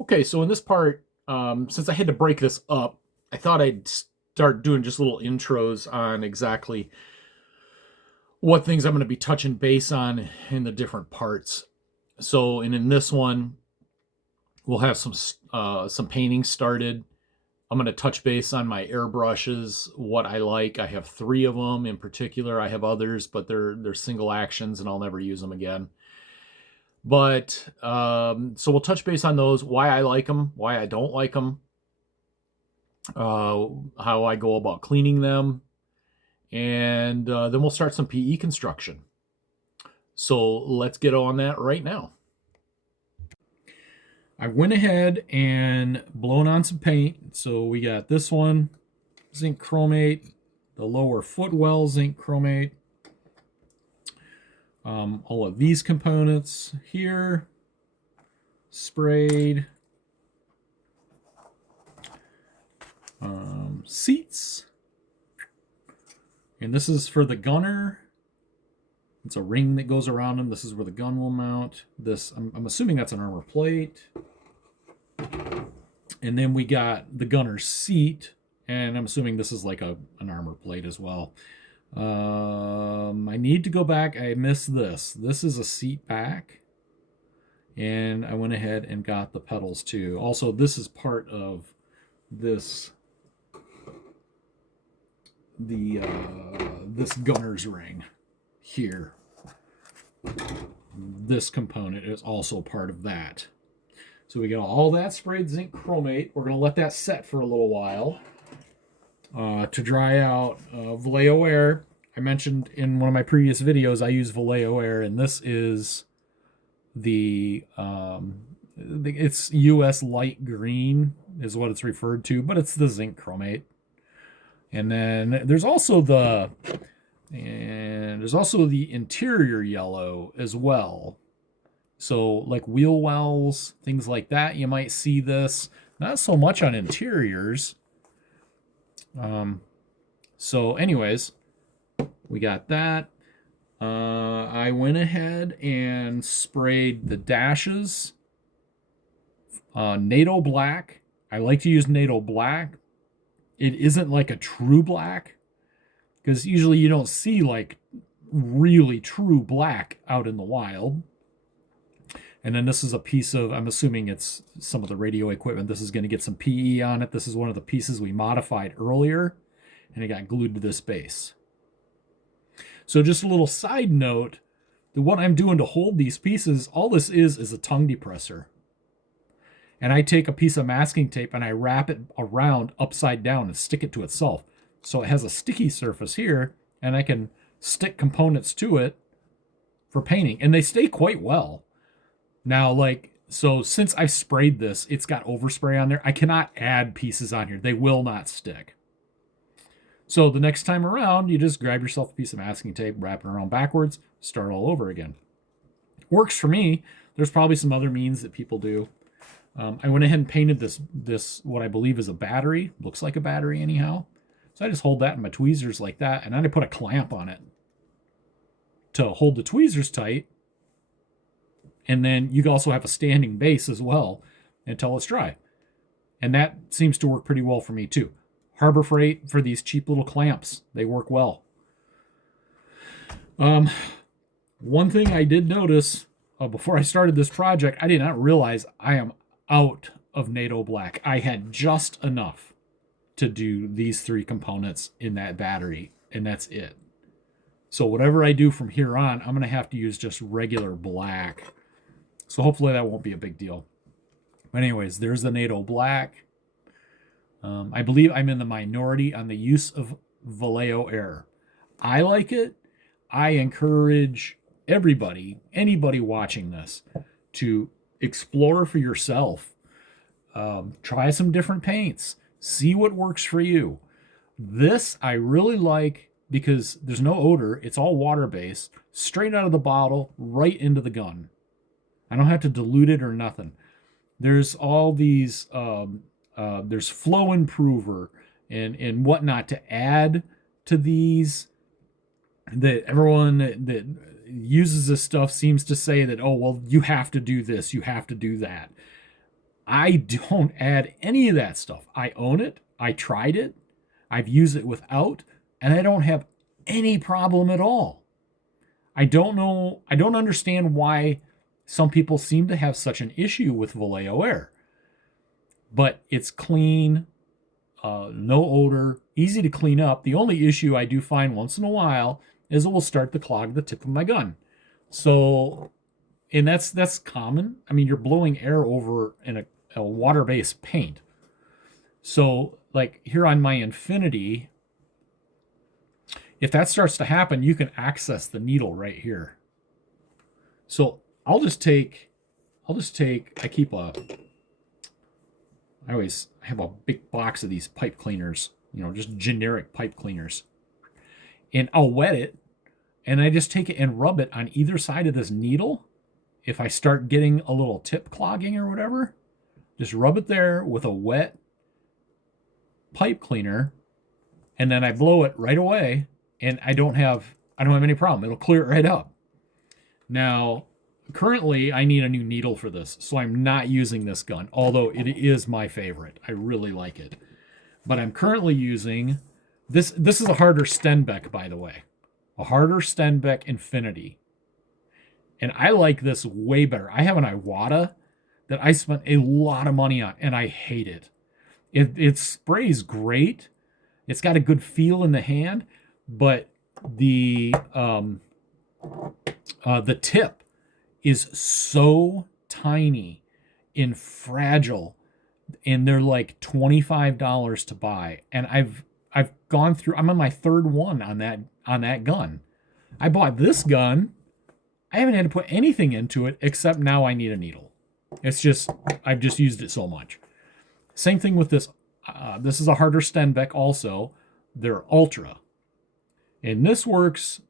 Okay, so in this part, since I had to break this up, I thought I'd start doing just little intros on exactly what things I'm going to be touching base on in the different parts. So, and in this one, we'll have some painting started. I'm going to touch base on my airbrushes, what I like. I have three of them in particular. I have others, but they're single actions, and I'll never use them again. But so we'll touch base on those, why I like them, why I don't like them, how I go about cleaning them, and then we'll start some PE construction. So let's get on that right now. I went ahead and blown on some paint. So we got this one, zinc chromate, the lower footwell zinc chromate, all of these components here, sprayed, seats, and this is for the gunner. It's a ring that goes around them. This is where the gun will mount. This, I'm assuming that's an armor plate. And then we got the gunner's seat, and I'm assuming this is like an armor plate as well. I need to go back. I missed this. This is a seat back, and I went ahead and got the pedals too. Also, this is part of this this gunner's ring here. This component is also part of that. So we got all that sprayed zinc chromate. We're going to let that set for a little while to dry out. Vallejo Air, I mentioned in one of my previous videos, I use Vallejo Air, and this is it's US light green is what it's referred to, but it's the zinc chromate. And then there's also the interior yellow as well. So like wheel wells, things like that, you might see this. Not so much on interiors. So anyways, we got that. I went ahead and sprayed the dashes. NATO black. I like to use NATO black. It isn't like a true black, because usually you don't see like really true black out in the wild. And then this is a piece of, I'm assuming it's some of the radio equipment. This is going to get some PE on it. This is one of the pieces we modified earlier, and it got glued to this base. So just a little side note, that what I'm doing to hold these pieces, all this is a tongue depressor. And I take a piece of masking tape and I wrap it around upside down and stick it to itself. So it has a sticky surface here, and I can stick components to it for painting. And they stay quite well. Now, so since I've sprayed this, it's got overspray on there. I cannot add pieces on here. They will not stick. So the next time around, you just grab yourself a piece of masking tape, wrap it around backwards, start all over again. Works for me. There's probably some other means that people do. I went ahead and painted this what I believe is a battery. Looks like a battery anyhow. So I just hold that in my tweezers like that, and then I put a clamp on it to hold the tweezers tight. And then you can also have a standing base as well until it's dry. And that seems to work pretty well for me too. Harbor Freight for these cheap little clamps. They work well. One thing I did notice before I started this project, I did not realize I am out of NATO black. I had just enough to do these three components in that battery, and that's it. So whatever I do from here on, I'm going to have to use just regular black. So hopefully that won't be a big deal. But anyways, there's the NATO black. I believe I'm in the minority on the use of Vallejo Air. I like it. I encourage anybody watching this, to explore for yourself. Try some different paints. See what works for you. This I really like because there's no odor. It's all water-based, straight out of the bottle, right into the gun. I don't have to dilute it or nothing. There's all these, there's flow improver and whatnot to add to these, that everyone that uses this stuff seems to say that, oh, well, you have to do this, you have to do that. I don't add any of that stuff. I own it. I tried it. I've used it without, and I don't have any problem at all. I don't know. I don't understand why some people seem to have such an issue with Vallejo Air. But it's clean, no odor, easy to clean up. The only issue I do find once in a while is it will start to clog the tip of my gun. So, and that's common. I mean, you're blowing air over in a water-based paint. So, like here on my Infinity, if that starts to happen, you can access the needle right here. So I always have a big box of these pipe cleaners, just generic pipe cleaners. And I'll wet it, and I just take it and rub it on either side of this needle. If I start getting a little tip clogging or whatever, just rub it there with a wet pipe cleaner, and then I blow it right away, and I don't have any problem. It'll clear it right up. Now, currently, I need a new needle for this, so I'm not using this gun, although it is my favorite. I really like it. But I'm currently using this. This is a harder Stenbeck, by the way. A harder Stenbeck Infinity. And I like this way better. I have an Iwata that I spent a lot of money on, and I hate it. It sprays great. It's got a good feel in the hand, but the tip is so tiny and fragile, and they're like $25 to buy. And I've gone through. I'm on my third one on that gun. I bought this gun. I haven't had to put anything into it except now I need a needle. It's just I've just used it so much. Same thing with this. This is a harder Stenbeck also. They're Ultra. And this works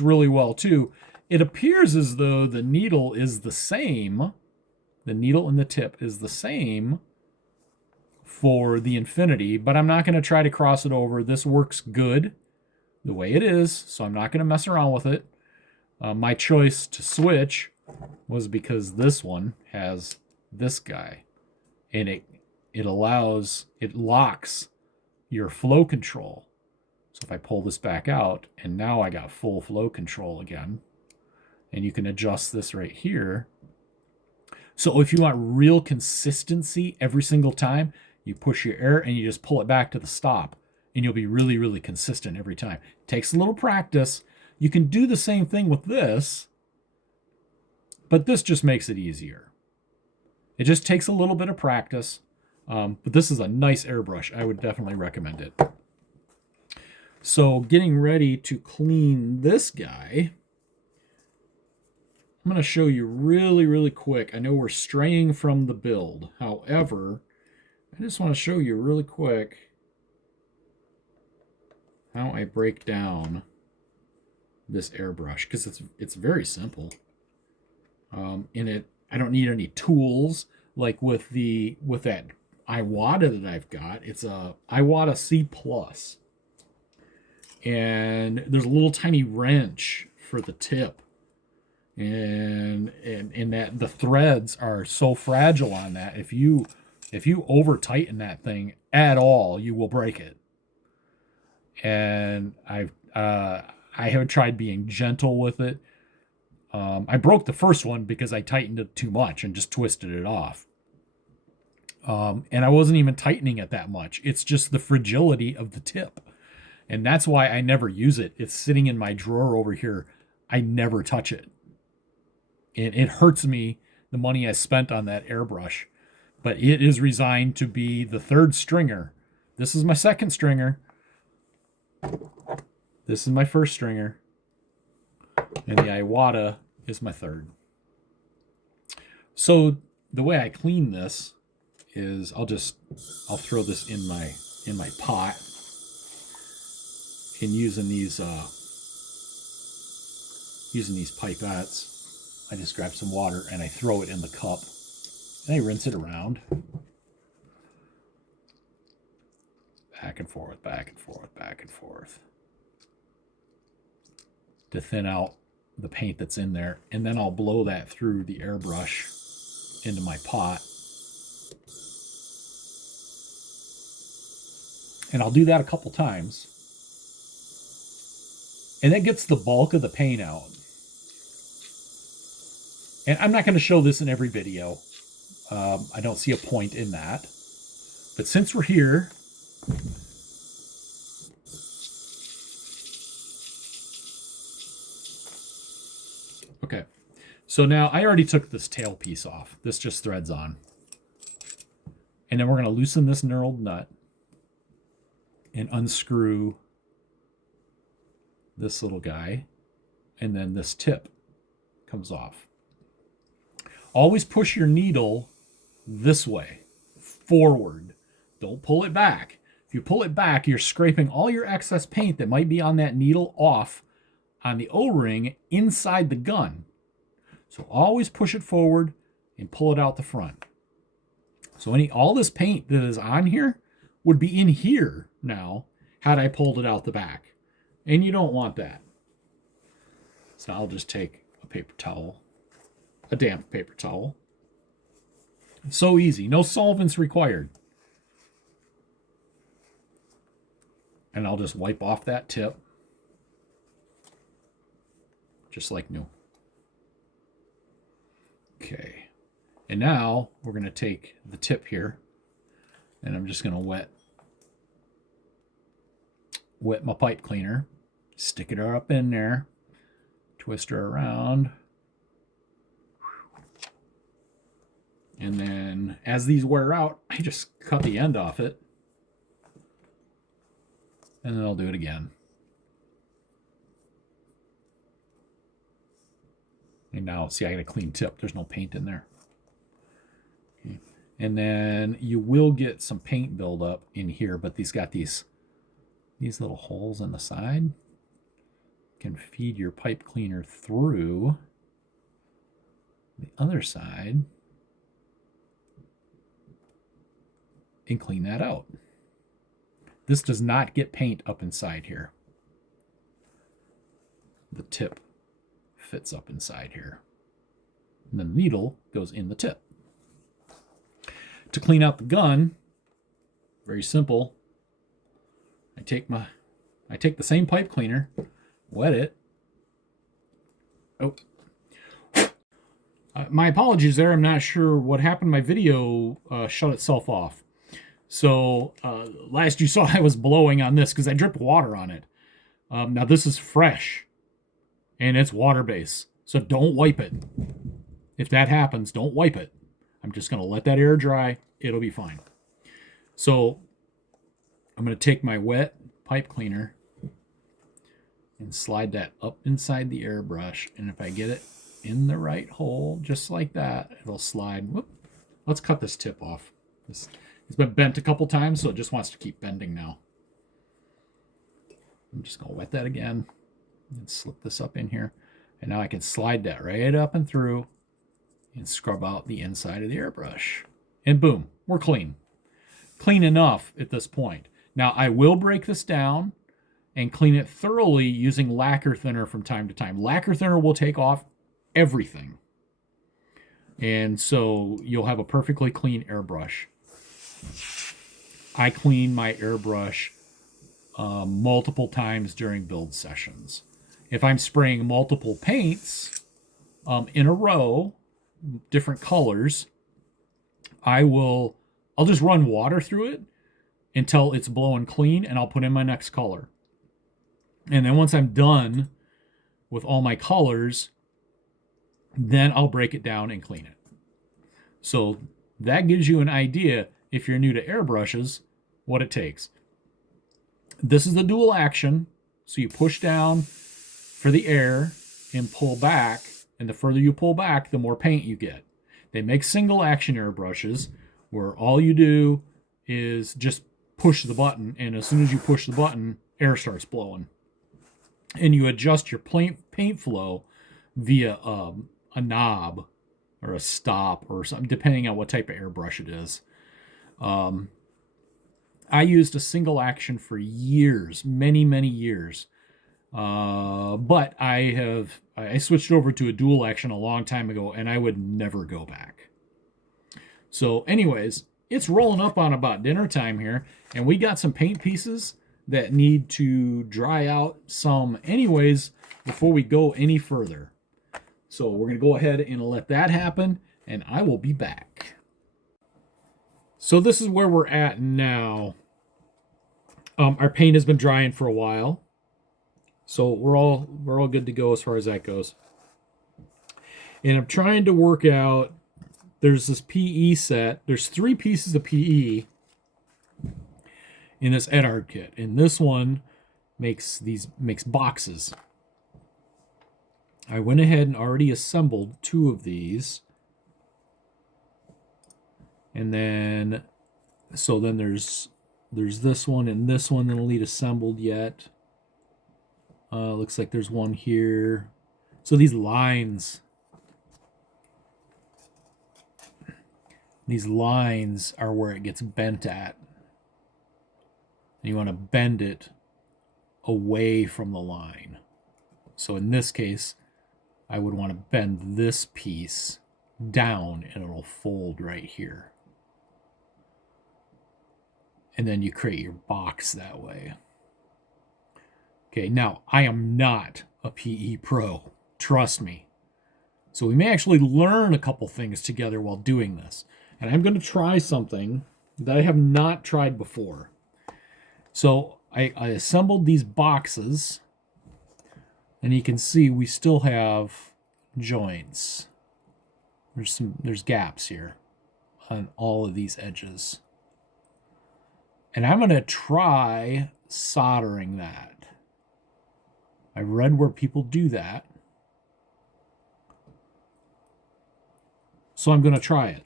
really well too. It appears as though the needle is the same. The needle and the tip is the same for the Infinity, but I'm not going to try to cross it over. This works good the way it is, so I'm not going to mess around with it. My choice to switch was because this one has this guy, and it locks your flow control. So if I pull this back out, and now I got full flow control again, and you can adjust this right here. So if you want real consistency every single time, you push your air and you just pull it back to the stop, and you'll be really, really consistent every time. Takes a little practice. You can do the same thing with this, but this just makes it easier. It just takes a little bit of practice, but this is a nice airbrush. I would definitely recommend it. So getting ready to clean this guy, I'm going to show you really, really quick. I know we're straying from the build. However, I just want to show you really quick how I break down this airbrush, because it's very simple. I don't need any tools like with that Iwata that I've got. It's a Iwata C+. And there's a little tiny wrench for the tip. And that the threads are so fragile on that. If you over tighten that thing at all, you will break it. And I have tried being gentle with it. I broke the first one because I tightened it too much and just twisted it off. And I wasn't even tightening it that much. It's just the fragility of the tip. And that's why I never use it. It's sitting in my drawer over here. I never touch it. And it hurts me, the money I spent on that airbrush. But it is resigned to be the third stringer. This is my second stringer. This is my first stringer. And the Iwata is my third. So the way I clean this is I'll throw this in my pot, and using these pipettes, I just grab some water and I throw it in the cup and I rinse it around. Back and forth, back and forth, back and forth, to thin out the paint that's in there. And then I'll blow that through the airbrush into my pot. And I'll do that a couple times. And that gets the bulk of the paint out. And I'm not going to show this in every video. I don't see a point in that. But since we're here, okay. So now I already took this tail piece off. This just threads on. And then we're going to loosen this knurled nut and unscrew this little guy. And then this tip comes off. Always push your needle this way, forward. Don't pull it back. If you pull it back, you're scraping all your excess paint that might be on that needle off on the O-ring inside the gun. So always push it forward and pull it out the front. So all this paint that is on here would be in here now had I pulled it out the back. And you don't want that. So I'll just take a paper towel, a damp paper towel. So easy, no solvents required. And I'll just wipe off that tip, just like new. Okay, and now we're going to take the tip here, and I'm just going to wet my pipe cleaner, stick it up in there, twist her around. And then as these wear out, I just cut the end off it. And then I'll do it again. And now, see, I got a clean tip. There's no paint in there. Okay. And then you will get some paint buildup in here, but these got these little holes in the side. Can feed your pipe cleaner through the other side and clean that out. This does not get paint up inside here. The tip fits up inside here. And then the needle goes in the tip. To clean out the gun, very simple. I take the same pipe cleaner, wet it. Oh. My apologies there. I'm not sure what happened. My video shut itself off. So last you saw I was blowing on this because I dripped water on it. Now this is fresh and it's water-based. So don't wipe it. If that happens, don't wipe it. I'm just going to let that air dry. It'll be fine. So I'm going to take my wet pipe cleaner and slide that up inside the airbrush. And if I get it in the right hole, just like that, it'll slide. Whoop. Let's cut this tip off. It's been bent a couple times, so it just wants to keep bending now. I'm just going to wet that again and slip this up in here. And now I can slide that right up and through and scrub out the inside of the airbrush. And boom, we're clean. Clean enough at this point. Now I will break this down and clean it thoroughly using lacquer thinner from time to time. Lacquer thinner will take off everything. And so you'll have a perfectly clean airbrush. I clean my airbrush multiple times during build sessions. If I'm spraying multiple paints in a row, different colors, I'll just run water through it until it's blowing clean, and I'll put in my next color. And then once I'm done with all my colors, then I'll break it down and clean it. So that gives you an idea, if you're new to airbrushes, what it takes. This is the dual action. So you push down for the air and pull back. And the further you pull back, the more paint you get. They make single action airbrushes where all you do is just push the button. And as soon as you push the button, air starts blowing. And you adjust your paint flow via a knob or a stop or something, depending on what type of airbrush it is. I used a single action for years, many, many years. But I switched over to a dual action a long time ago, and I would never go back. So anyways, it's rolling up on about dinner time here, and we got some paint pieces that need to dry out some anyways before we go any further. So we're going to go ahead and let that happen, and I will be back. So this is where we're at now. Our paint has been drying for a while, so we're all good to go as far as that goes. And I'm trying to work out. There's this PE set. There's 3 pieces of PE in this Edard kit, and this one makes boxes. I went ahead and already assembled 2 of these, and then there's this one and this one that'll need assembled yet. Looks like there's one here. So these lines are where it gets bent at. And you want to bend it away from the line. So in this case, I would want to bend this piece down and it'll fold right here. And then you create your box that way. Okay, now I am not a PE pro, trust me. So we may actually learn a couple things together while doing this. And I'm going to try something that I have not tried before. So I assembled these boxes, and you can see we still have joints. There's gaps here on all of these edges. And I'm going to try soldering that. I read where people do that. So I'm going to try it.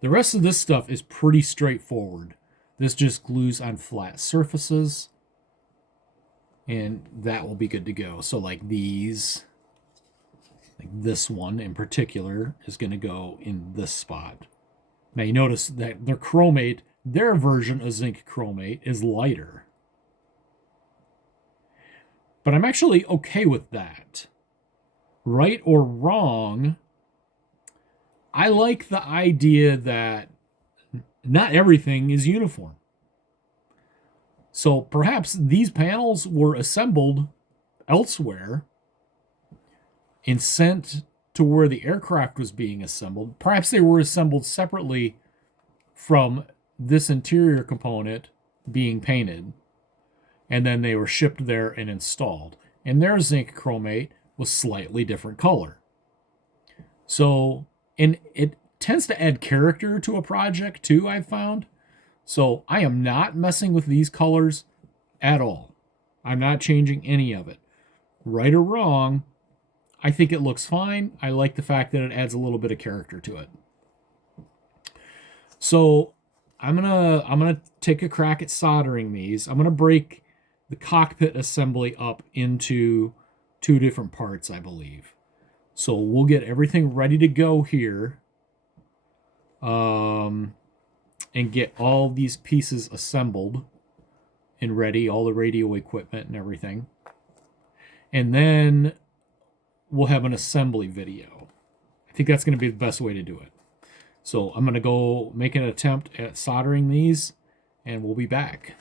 The rest of this stuff is pretty straightforward. This just glues on flat surfaces, and that will be good to go. So like these, like this one in particular is going to go in this spot. Now you notice that their chromate, their version of zinc chromate is lighter. But I'm actually okay with that. Right or wrong, I like the idea that not everything is uniform. So perhaps these panels were assembled elsewhere and sent to where the aircraft was being assembled. Perhaps they were assembled separately from this interior component being painted, and then they were shipped there and installed. And their zinc chromate was slightly different color. So, and it tends to add character to a project too, I've found. So I am not messing with these colors at all. I'm not changing any of it. Right or wrong, I think it looks fine. I like the fact that it adds a little bit of character to it. So I'm gonna take a crack at soldering these. I'm gonna break the cockpit assembly up into 2 different parts, I believe. So we'll get everything ready to go here, and get all these pieces assembled and ready, all the radio equipment and everything. And then we'll have an assembly video. I think that's going to be the best way to do it. So I'm going to go make an attempt at soldering these, and we'll be back.